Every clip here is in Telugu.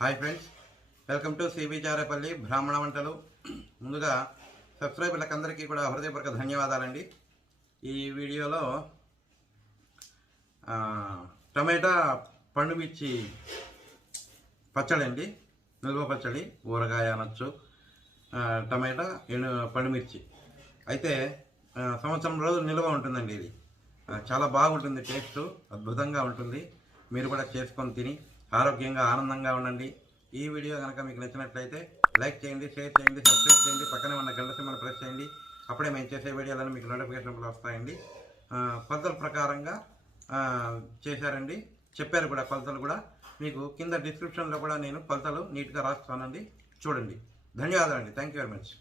Hi friends, welcome to cbcharepalli బ్రాహ్మణవంటలు. ముందుగా సబ్స్క్రైబర్లకు అందరికీ కూడా హృదయపూర్వక ధన్యవాదాలండి. ఈ వీడియోలో టమాటా పండు మిర్చి పచ్చడి అండి, నిల్వ పచ్చడి, ఊరగాయ అనొచ్చు. టమాటా పండు మిర్చి అయితే సంవత్సరం రోజులు నిల్వ ఉంటుందండి. ఇది చాలా బాగుంటుంది, టేస్ట్ అద్భుతంగా ఉంటుంది. మీరు కూడా చేసుకొని తిని ఆరోగ్యంగా ఆనందంగా ఉండండి. ఈ వీడియో కనుక మీకు నచ్చినట్లయితే లైక్ చేయండి, షేర్ చేయండి, సబ్స్క్రైబ్ చేయండి, పక్కనే ఉన్న గంట సింబల్ ప్రెస్ చేయండి. అప్పుడే మేము చేసే వీడియోలను మీకు నోటిఫికేషన్లు వస్తాయండి. కొలతల ప్రకారంగా చేశారండి, చెప్పారు కూడా కొలతలు కూడా. మీకు కింద డిస్క్రిప్షన్లో కూడా నేను కొలతలు నీట్గా రాస్తానండి, చూడండి. ధన్యవాదాలండి. Thank you very much.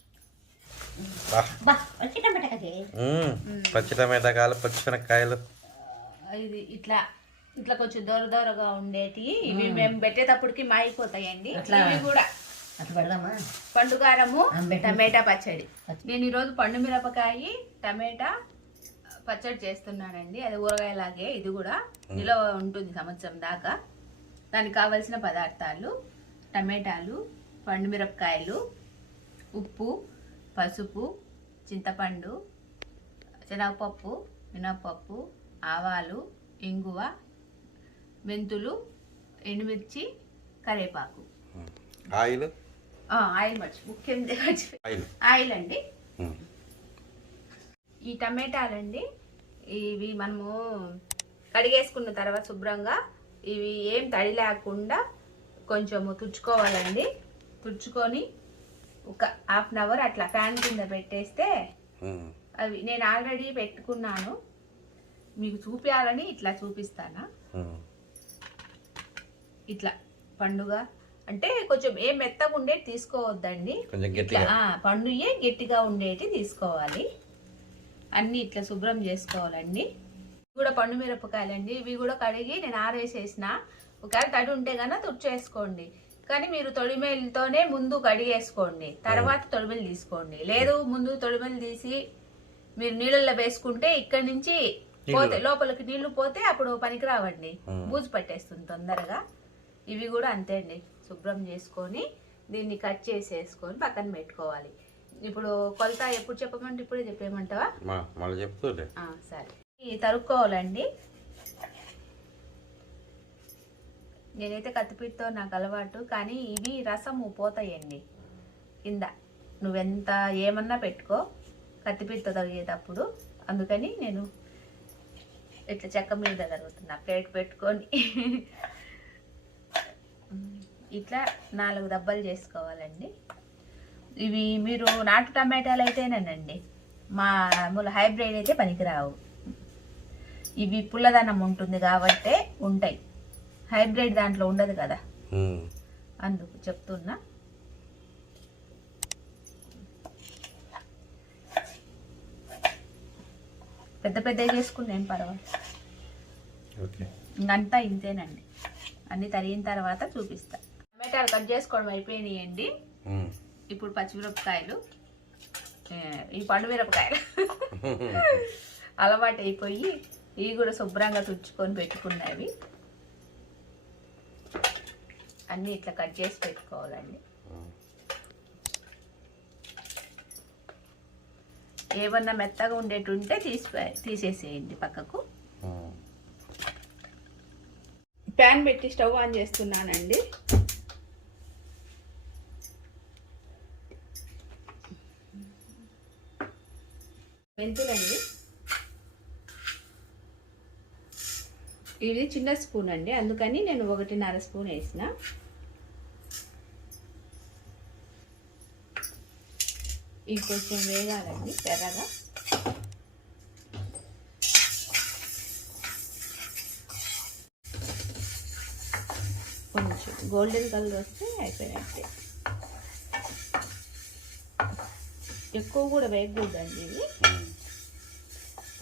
పచ్చి టమాటా కాయలు, పచ్చి శనగకాయలు, ఇది ఇట్లా ఇట్లా కొంచెం దొరదొరగా ఉండేటి. ఇవి మేము పెట్టేటప్పటికి మాయిపోతాయండి. ఇవి కూడా పండుగారము టమాటా పచ్చడి. నేను ఈరోజు పండు మిరపకాయ టమాటా పచ్చడి చేస్తున్నానండి. అది ఊరగాయలాగే ఇది కూడా నిలవ ఉంటుంది సంవత్సరం దాకా. దానికి కావలసిన పదార్థాలు: టమాటాలు, పండు మిరపకాయలు, ఉప్పు, పసుపు, చింతపండు, శనగపప్పు, మినపప్పు, ఆవాలు, ఇంగువ, మెంతులు, ఎండుమిర్చి, కరివేపాకు, ఆయిల్ ముఖ్యంగా ఆయిల్ అండి. ఈ టమాటాలండి, ఇవి మనము కడిగేసుకున్న తర్వాత శుభ్రంగా ఇవి ఏం తడి లేకుండా కొంచెము తుడుచుకోవాలండి. తుడుచుకొని ఒక హాఫ్ అన్ అవర్ అట్లా ఫ్యాన్ కింద పెట్టేస్తే అవి నేను ఆల్రెడీ పెట్టుకున్నాను, మీకు చూపించాలని ఇట్లా చూపిస్తానా. ఇట్లా పండుగ అంటే కొంచెం ఏం మెత్తగా ఉండేది తీసుకోవద్దండి, పండుయే గట్టిగా ఉండేటి తీసుకోవాలి. అన్నీ ఇట్లా శుభ్రం చేసుకోవాలండి. ఇవి కూడా పండు మిరపకాయలండి. ఇవి కూడా కడిగి నేను ఆరేసేసిన. ఒకవేళ తడి ఉంటే కన్నా తుడిచేసుకోండి, కానీ మీరు తొడిమేలతోనే ముందు కడిగేసుకోండి, తర్వాత తొడిమేలు తీసుకోండి. లేదు ముందు తొడిమేలు తీసి మీరు నీళ్ళల్లో వేసుకుంటే ఇక్కడి నుంచి పోతే లోపలికి నీళ్లు పోతే అప్పుడు పనికి రావండి, బూజు పట్టేస్తుంది తొందరగా. ఇవి కూడా అంతే అండి, శుభ్రం చేసుకొని దీన్ని కట్ చేసేసుకొని పక్కన పెట్టుకోవాలి. ఇప్పుడు కొలత ఎప్పుడు చెప్పమంటే ఇప్పుడే చెప్పేయమంటావా? సరే, తరుక్కోవాలండి. నేనైతే కత్తిపీటతో నాకు అలవాటు, కానీ ఇవి రసము పోతాయండి కింద. నువ్వెంత ఏమన్నా పెట్టుకో కత్తిపీటతో తరిగేటప్పుడు. అందుకని నేను ఇట్లా చెక్క మీద తరుగుతున్నా, ప్లేట్ పెట్టుకొని. ఇట్లా 4 దెబ్బలు చేసుకోవాలండి. ఇవి మీరు నాటు టమాటాలు అయితేనేనండి, మామూలు హైబ్రిడ్ అయితే పనికిరావు. ఇవి పుల్లదనం ఉంటుంది కాబట్టే ఉంటాయి, హైబ్రిడ్ దాంట్లో ఉండదు కదా, అందుకు చెప్తున్నా. పెద్ద పెద్దగా చేసుకుని ఏం పర్వాలేదు, ఇంకంతా ఇంతేనండి. అన్నీ తరిగిన తర్వాత చూపిస్తా. టమాటాలు కట్ చేసుకోవడం అయిపోయినాయండి. ఇప్పుడు పచ్చిమిరపకాయలు, ఈ పండు మిరపకాయలు అలవాటు అయిపోయి ఇవి కూడా శుభ్రంగా తుడుచుకొని పెట్టుకున్నవి అన్నీ ఇట్లా కట్ చేసి పెట్టుకోవాలండి. ఏమన్నా మెత్తగా ఉండేటుంటే తీసేసేయండి పక్కకు. ప్యాన్ పెట్టి స్టవ్ ఆన్ చేస్తున్నానండి. మెంతులండి, ఇది చిన్న స్పూన్ అండి, అందుకని నేను 1.5 స్పూన్ వేసిన. ఇంకొంచెం వేగాలండి ఎర్రగా. కొంచెం గోల్డెన్ కలర్ వస్తే అయిపోయినట్టే. ఎక్కువ కూడా వేయకూడదండి, ఇవి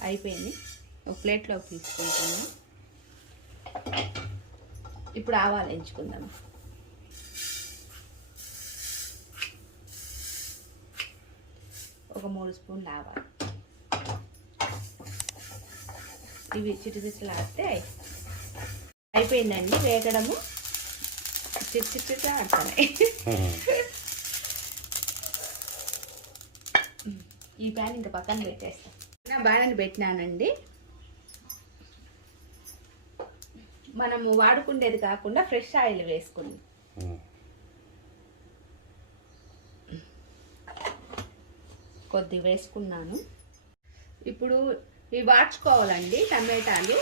అయిపోయింది. ఒక ప్లేట్లోకి తీసుకుంటున్నాం. ఇప్పుడు ఆవాలు ఎంచుకుందాం. ఒక 3 స్పూన్లు ఆవాలు. ఇవి చిటిచిట్లాడితే అయిపోయిందండి వేగడము. చిట్చిట్లా ఆడుతున్నాయి. ఈ ప్యాన్ ఇంకా పక్కన పెట్టేస్తాను. నా బాణని పెట్టినానండి. మనము వాడుకుండేది కాకుండా ఫ్రెష్ ఆయిల్ వేసుకుంది. కొద్దిగా వేసుకున్నాను. ఇప్పుడు ఇవి వాడ్చుకోవాలండి టమాటాలు.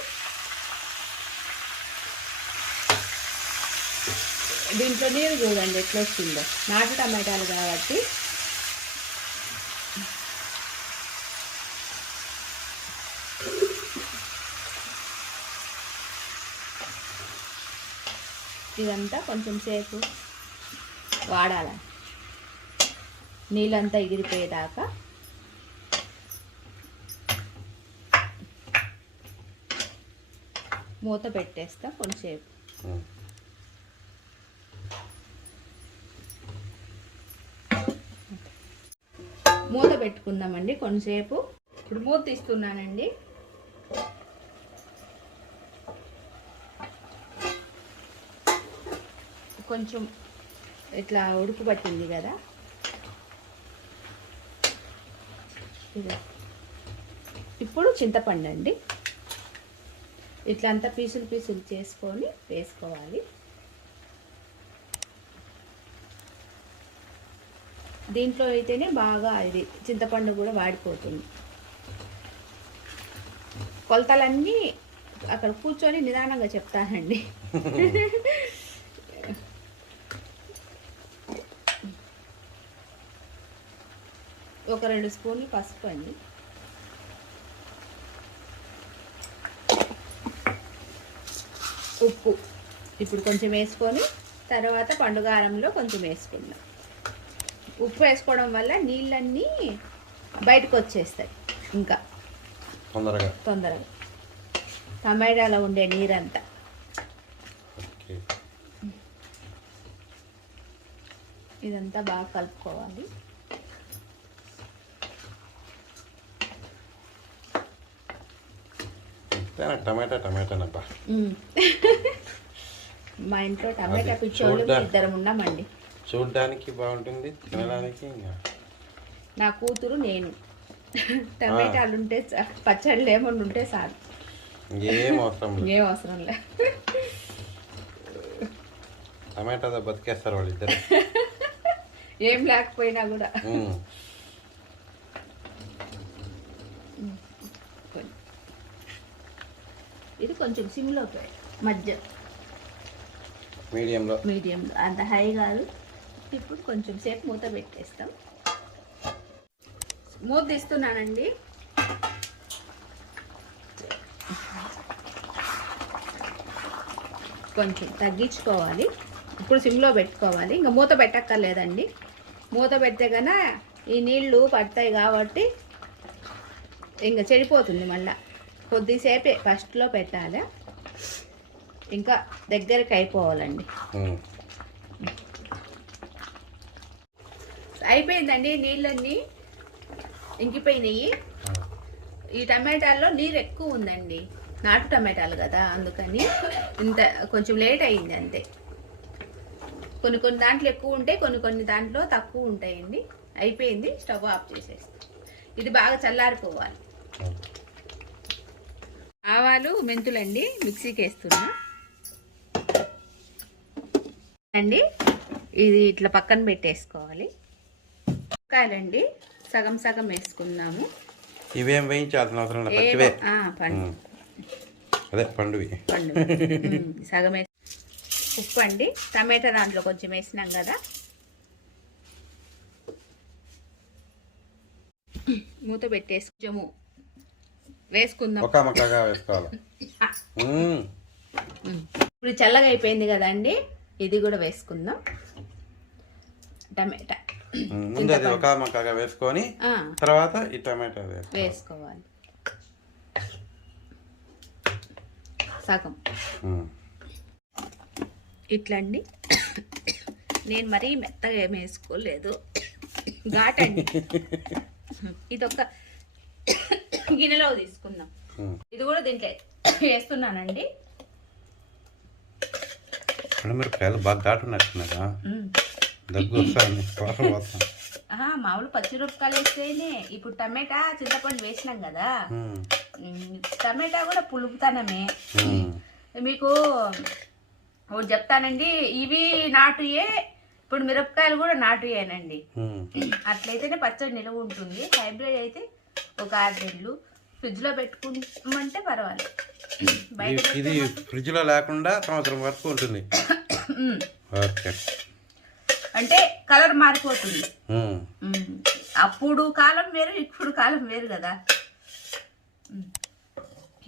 దీంట్లో నీరు చూడండి ఎట్లా వస్తుందో, నాటు టమాటాలు కాబట్టి. ఇదంతా కొంచెం సేపు వాడాలి, నీళ్ళంతా ఎగిరిపోయేదాకా. మూత పెట్టేస్తా కొంచెంసేపు. మూత పెట్టుకుందామండి కొంచెంసేపు. ఇప్పుడు మూత తీస్తున్నానండి. కొంచెం ఇట్లా ఉడుకు పట్టింది కదా. ఇప్పుడు చింతపండు అండి, ఇట్లా అంతా పీసులు పీసులు చేసుకొని వేసుకోవాలి. దీంట్లో అయితేనే బాగా ఇది చింతపండు కూడా వాడిపోతుంది. కొలతలన్నీ అక్కడ కూర్చొని నిదానంగా చెప్తానండి. ఒక 2 స్పూన్లు పసుపు అండి. ఉప్పు ఇప్పుడు కొంచెం వేసుకొని తర్వాత పండుగారంలో కొంచెం వేసుకుందాం. ఉప్పు వేసుకోవడం వల్ల నీళ్ళన్నీ బయటకు వచ్చేస్తాయి ఇంకా తొందరగా టమాటాలో ఉండే నీరంతా. ఇదంతా బాగా కలుపుకోవాలి. టమాటా మా ఇంట్లో టమాటా పిచ్చోళ్ళు 2 ఉన్నామండి. చూడడానికి బాగుంటుంది, తినడానికి. నా కూతురు నేను టమాటాలు ఉంటే పచ్చళ్ళు ఏమన్నా ఉంటే చాలు, ఏం అవసరం లే. టమాటా బతికేస్తారు వాళ్ళిద్దరు, ఏం లేకపోయినా కూడా. ఇది కొంచెం సిమ్లో మధ్య మీడియంలో, అంత హై కాదు. ఇప్పుడు కొంచెం సేపు మూత పెట్టేస్తాం. మూత తీస్తున్నానండి. కొంచెం తగ్గించుకోవాలి. ఇప్పుడు సిమ్లో పెట్టుకోవాలి, ఇంకా మూత పెట్టక్కర్లేదండి. మూత పెడితే కన్నా ఈ నీళ్ళు పడతాయి కాబట్టి ఇంకా చెడిపోతుంది. మళ్ళీ కొద్దిసేపే ఫస్ట్లో పెట్టాలి, ఇంకా దగ్గరికి అయిపోవాలండి. అయిపోయిందండి, నీళ్ళన్నీ ఇంకిపోయినాయి. ఈ టమాటాల్లో నీరు ఎక్కువ ఉందండి, నాటు టమాటాలు కదా, అందుకని ఇంత కొంచెం లేట్ అయింది అంతే. కొన్ని దాంట్లో ఎక్కువ ఉంటాయి, కొన్ని దాంట్లో తక్కువ ఉంటాయండి. అయిపోయింది, స్టవ్ ఆఫ్ చేసేస్తాం. ఇది బాగా చల్లారిపోవాలి. ఆవాలు మెంతులండి మిక్సీకి వేస్తున్నా అండి. ఇది ఇట్లా పక్కన పెట్టేసుకోవాలి. కాయలండి సగం సగం వేసుకుందాము. ఇవేం వేయించాల్సిన అవసరం లేదు, పండు సగం వేసి. ఉప్పు అండి, టమాటా దాంట్లో కొంచెం వేసినాం కదా. మూత పెట్టేసి కొంచెము వేసుకుందాం. ఇప్పుడు చల్లగా అయిపోయింది కదండి, ఇది కూడా వేసుకుందాం. టమాటా వేసుకొని తర్వాత ఈ టమాటా వేసుకోవాలి సగం. ఇట్లా అండి, నేను మరీ మెత్తగా ఏమి వేసుకోలేదు, ఘాటండి. ఇదొక గిన్నెలో తీసుకుందాం. ఇది కూడా దీంట్లో వేస్తున్నానండి. మిరపకాయలు బాగా ఘాటున్నట్టున్నారా? దగ్గు వస్తాను పోతాను. మామూలు పచ్చిమిరపకాయలు వేస్తేనే. ఇప్పుడు టమాటా చింతపండు వేసినాం కదా, టమాటా కూడా పులుపుతనమే. మీకు ఒకటి చెప్తానండి, ఇవి నాటుయే, ఇప్పుడు మిరపకాయలు కూడా నాటుయేనండి. అట్లయితేనే పచ్చడి నిలువ ఉంటుంది. హైబ్రిడ్ అయితే ఒక 6 నెలలు ఫ్రిడ్జ్ లో పెట్టుకుంటే పర్వాలేదు. ఇది ఫ్రిడ్జ్ లో లేకుండా సంవత్సరం వరకు ఉంటుంది. ఓకే, అంటే కలర్ మారిపోతుంది. అప్పుడు కాలం వేరు, ఇప్పుడు కాలం వేరు కదా.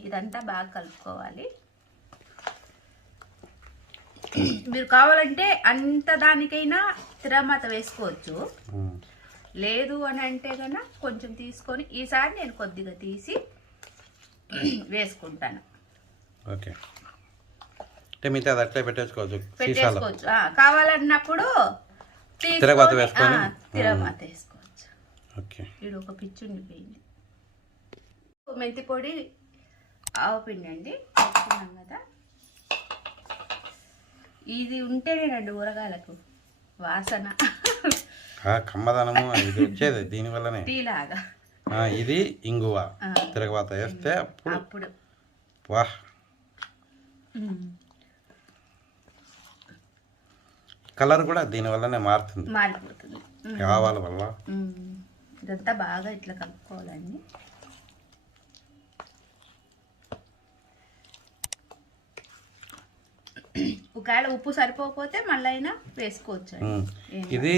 ఇదంతా బాగా కలుపుకోవాలి. మీరు కావాలంటే అంత దానికైనా తిరమాత వేసుకోవచ్చు. లేదు అని అంటే కన్నా కొంచెం తీసుకొని, ఈసారి నేను కొద్దిగా తీసి వేసుకుంటాను. ఓకే, మిగతా అట్లే పెట్టేసుకోవచ్చు. కావాలన్నప్పుడు తిరగమాత వేసుకోవచ్చు. ఇది ఒక పిచ్చి ఉండిపోయింది. మెంతి పొడి, ఆవు పిండి అండి వేసుకున్నాం కదా. ఇది ఉంటేనేనండి ఊరగాయలకు వాసన, కమ్మదనము ఇది వచ్చేది దీనివల్లనే. టీ లాగా. ఇది ఇంగువ తిరగమాత వేస్తే అప్పుడు వాహ్. కలర్ కూడా దీనివల్లనే మారిపోతుంది, ఆవాల వల్ల. ఇదంతా బాగా ఇట్లా కలుపుకోవాలండి. ఒకవేళ ఉప్పు సరిపోకపోతే మళ్ళీ అయినా వేసుకోవచ్చు. ఇది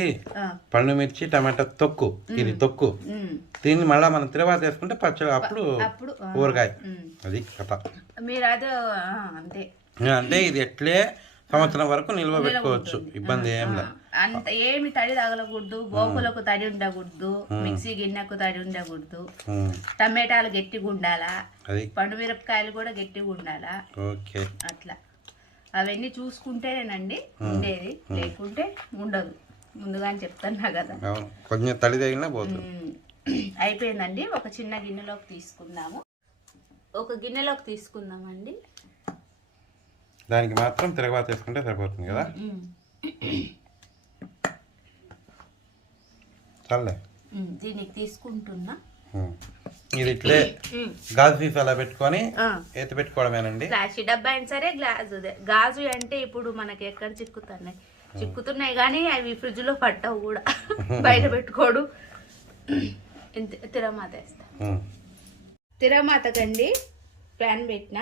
పండు మిర్చి టమాటా తొక్కు, ఇది తొక్కు. దీన్ని మళ్ళీ మనం తిరగమాత వేసుకుంటే పచ్చడి అప్పుడు ఊరగాయ. అది కథ. మీరు అదే అంతే. అంటే ఇది ఎట్లే సంవత్సరం వరకు నిల్వ పెట్టుకోవచ్చు, ఇబ్బంది ఏం లేదు. అంత ఏమి తడి తగలకూడదు, గోకులకు తడి ఉండకూడదు, మిక్సీ గిన్నెకు తడి ఉండకూడదు, టమాటాలు గట్టిగా ఉండాలా, పండు మిరపకాయలు కూడా గట్టిగా ఉండాలా. ఓకే, అట్లా అవన్నీ చూసుకుంటేనేనండి ఉండేది, లేకుంటే ఉండదు. ముందుగానే చెప్తున్నా కదా. కొంచెం తడి తగిలినా పోతుంది. అయిపోయిందండి. ఒక చిన్న గిన్నెలోకి తీసుకుందాము. ఒక గిన్నెలోకి తీసుకుందామండి. దానికి మాత్రం తిరగమాత వేసుకుంటే సరిపోతుంది కదా. చాలే, దీనికి తీసుకుంటున్నా. ఇది ఇట్లే గాజు సీసా అలా పెట్టుకొని ఎత్తి పెట్టుకోవడమేనండి. ప్లాస్టిక్ డబ్బా అయినా సరే, గాజు అంటే ఇప్పుడు మనకి ఎక్కడ చిక్కుతున్నాయి కానీ అవి ఫ్రిడ్జ్ లో పట్టవు కూడా, బయట పెట్టుకోడు. తిరగమాత వేస్తా. తిరగమాతకండి ప్యాన్ పెట్టిన,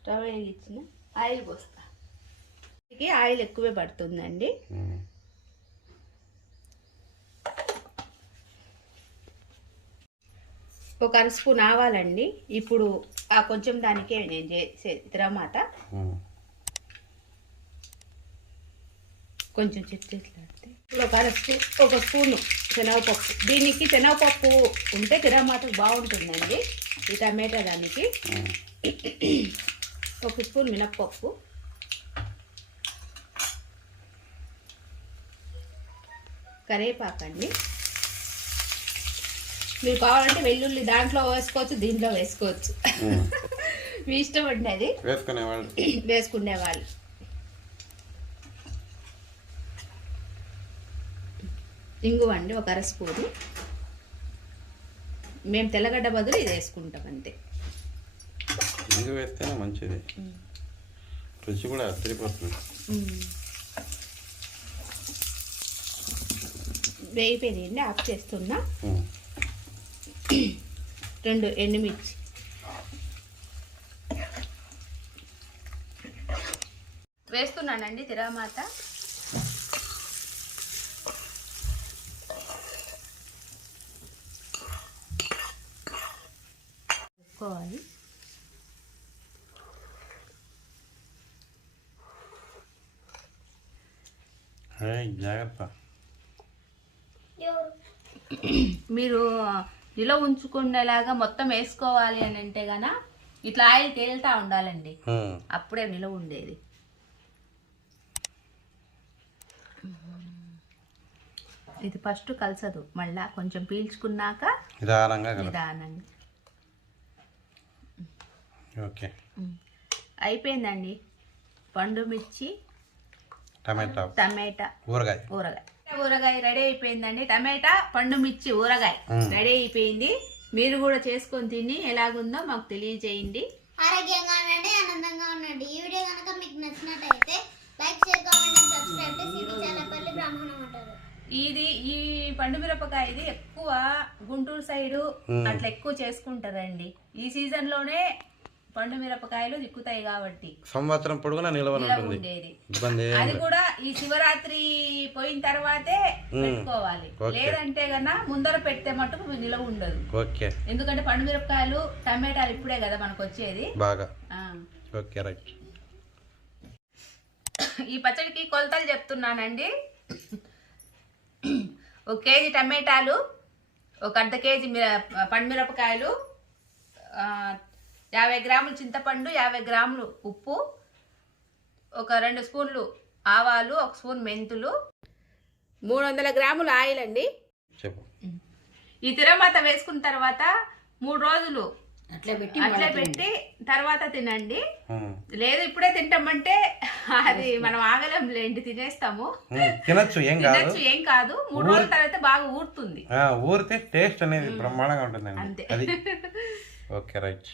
స్టవ్ వెలిగించిన, ఆయిల్ పోస్తా. ఆయిల్ ఎక్కువే పడుతుందండి. ఒక 1 స్పూన్ ఆవాలండి. ఇప్పుడు ఆ కొంచెం దానికే నేను చేసేది తిరగమాత. కొంచెం చిట్లాడితే ఇప్పుడు ఒక స్పూను శనగపప్పు. దీనికి శనగపప్పు ఉంటే తిరగమాతకు బాగుంటుందండి. ఈ టమాటా దానికి 1 స్పూన్ మినప్పప్పు, కరివేపాకండి. మీరు కావాలంటే వెల్లుల్లి దాంట్లో వేసుకోవచ్చు, దీంట్లో వేసుకోవచ్చు, మీ ఇష్టం అండి. అది వేసుకునేవాళ్ళు. ఇంగువ అండి ఒక 1 స్పూను. మేము తెల్లగడ్డ బదులు ఇది వేసుకుంటాం అంతే. ఇంగువ వేస్తేనే మంచిది, రుచి కూడా తిరిగిపోతుంది. వేయిపోయింది, ఆఫ్ చేస్తున్నా. 2 ఎండుమిర్చి, వేస్తున్నానండి తిరగమాత. వేసుకోవాలి. జాగ్రత్త, మీరు నిలో ఉంచుకునేలాగా మొత్తం వేసుకోవాలి అని అంటే గన ఇట్లా ఆయిల్ తేలుతా ఉండాలండి, అప్పుడే నిలవ ఉండేది. ఇది ఫస్ట్ కలసదు, మళ్ళా కొంచెం పీల్చుకున్నాక నిదానంగా. ఓకే, అయిపోయిందండి. పండు మిర్చి, టమాటా ఊరగాయ రెడీ అయిపోయిందండి. టమాటా పండు మిర్చి ఊరగాయ రెడీ అయిపోయింది. మీరు కూడా చేసుకొని తిని ఎలాగుందో మాకు తెలియజేయండి. ఆరోగ్యంగా ఉండండి, ఆనందంగా ఉండండి. ఈ వీడియో కనుక మీకు నచ్చినట్టయితే like, share, comment and subscribe to cbcharepalli బ్రాహ్మణవంటాలు. ఈ పండు మిరపకాయ ఇది ఎక్కువ గుంటూరు సైడు అట్లా ఎక్కువ చేసుకుంటారండి. ఈ సీజన్ లోనే పండు మిరపకాయలు దిక్కుతాయి కాబట్టి సంవత్సరం పొడుగునా నిల్వ ఉండేది. అది కూడా ఈ శివరాత్రి పోయిన తర్వాతే పెట్టుకోవాలి, లేదంటే గన్నా ముందర పెడితే మటుకు నిల్వ ఉండదు. ఎందుకంటే పండు మిరపకాయలు టమాటాలు ఇప్పుడే కదా మనకు వచ్చేది బాగా. ఈ పచ్చడికి కొలతలు చెప్తున్నానండి. 1 కేజీ టమాటాలు, 1 అర్ధ కేజీ పండుమిరపకాయలు, 50 గ్రాములు చింతపండు, 50 గ్రాములు ఉప్పు, 2 స్పూన్లు ఆవాలు, 1 స్పూన్ మెంతులు, 300 గ్రాములు ఆయిల్ అండి. ఈ తిరమాత వేసుకున్న తర్వాత 3 రోజులు అట్లే పెట్టి తర్వాత తినండి. లేదు ఇప్పుడే తింటామంటే అది మనం ఆగలేండి, తినేస్తాము. తినచ్చు, ఏం కాదు. 3 రోజుల తర్వాత బాగా ఊరుతుంది. ఊరితే టేస్ట్ అనేది బ్రహ్మాండంగా ఉంటుంది. అంతే. Okay right.